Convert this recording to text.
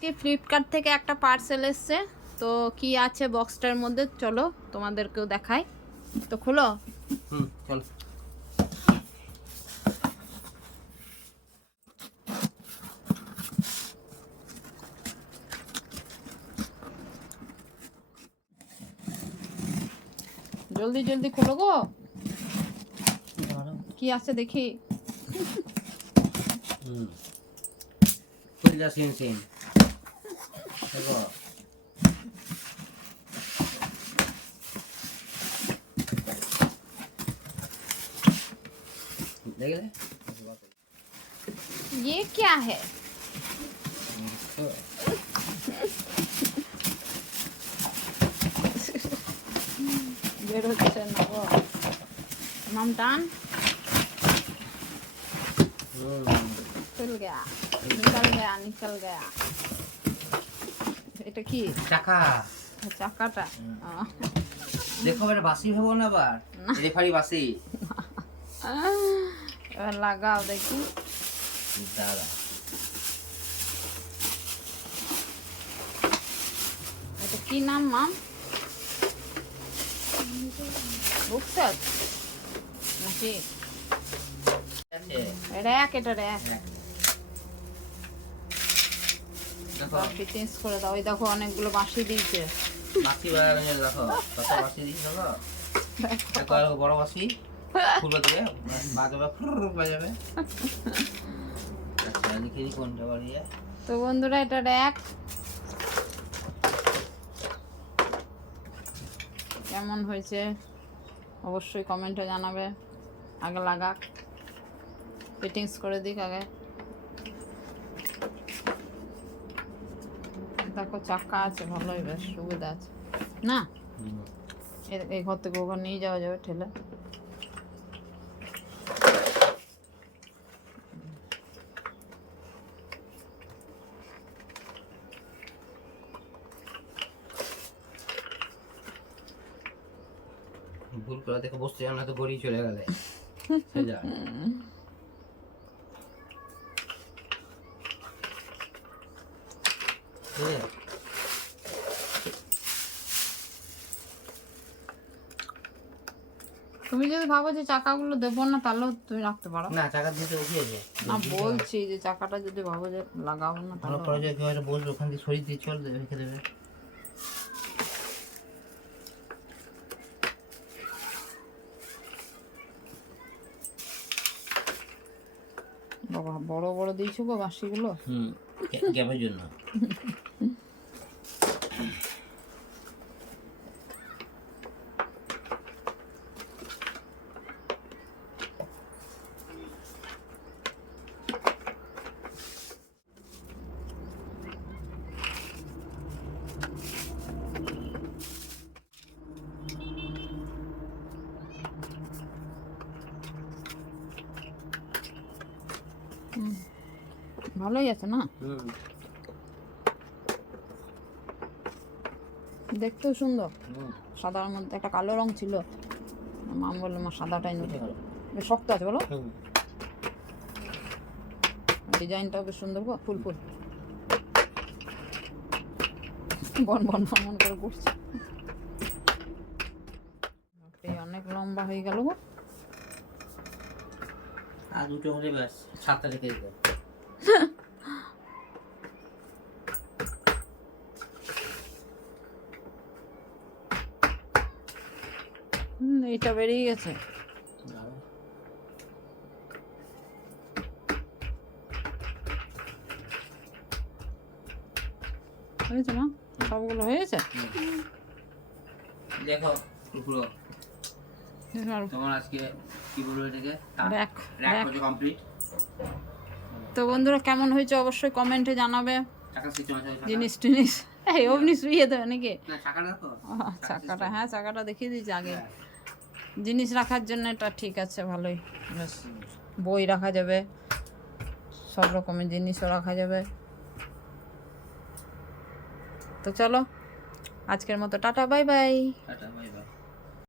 কি ফ্লিপকার্ট থেকে একটা পার্সেল এসছে, তো কি আছে বক্সটার মধ্যে চলো তোমাদেরকেও দেখাই। তো খোলো। চল। জলদি জলদি খোলো গো, কি আছে দেখি। খুলে যা সিন সিন দেখো। দেখলে ये क्या है? বের হচ্ছে না গো, নাম টান চল গয়া, নিকল গয়া। এটা কি চাকা? চাকাটা? দেখো এটা বাসি ভাবো না, আবার রেফারি বাসি। এবার লাগাও দেখি। দাদা এটা কি নাম মাম? বুকসেট নাকি র্যাক? এটা র্যাক। দেখো ফিটিংস করে দাও। ওই দেখো অনেকগুলো বাঁশি দিয়েছে। বাসি বাজানো দেখো, কত বাসি দিয়েছে দেখো। দেখো বড় বাসি ফুলো দিয়ে বাজাবে, বাজাবে। আচ্ছা লিখে দিই কোনটা বাড়িয়ে। তো বন্ধুরা এটা র্যাক, কেমন হয়েছে অবশ্যই কমেন্টে জানাবে। আগে লাগাক, ফিটিংস করে দিক আগে। দেখো চাকা আছে, ভালোই বেশ সুবিধা আছে না? এই ঘর থেকে ওখানে নিয়ে যাওয়া যাবে ঠেলে। ভুল করে দেখো বসতে জানা তো গড়িয়ে চলে গেলে। তুমি যদি ভাবো যে চাকাগুলো দেবো না, তাহলেও তুমি রাখতে পারো। না চাকা দিতে উঠিয়েছে না বলছি যে চাকাটা যদি ভাবো যে লাগাবো না, তাহলে পরে যে কেউ একটা বসবে ওখান থেকে সরিয়ে দিয়ে চল দেবে, রেখে দেবে। বাবা বড় বড় দিয়েছো গো বাঁশিগুলো। গ্যাপের জন্য। ভালোই আছে না, দেখতেও সুন্দর। সাদার মধ্যে একটা কালো রং ছিল, মাম বললো মা সাদাটাই নিতে। বেশ শক্ত আছে বলো, ডিজাইনটাও বেশ সুন্দর গো, ফুল ফুল বন বন বন বন করে ঘুরছে। অনেক লম্বা হয়ে গেল গো। আর দুটো হলে ব্যাস, সাতটা রেখে দিতে। এইটা বেরিয়ে গেছে। হয়েছে না? সবগুলো হয়েছে। দেখো পুরো তোমার আজকে কি বলবো এটাকে, র্যাক হচ্ছে কমপ্লিট। তো বন্ধুরা কেমন হয়েছে অবশ্যই কমেন্টে জানাবে। চাকা সিস্টেম আছে, জিনিস টিনিস এই অমনি শুয়ে দেবে নাকি? না চাকা দেখো, চাকাটা, হ্যাঁ চাকাটা দেখিয়ে দিয়েছি আগে। জিনিস রাখার জন্য এটা ঠিক আছে, ভালোই বেশ। বই রাখা যাবে, সব রকমের জিনিসও রাখা যাবে। তো চলো আজকের মতো tata, bye bye. Tata bye bye.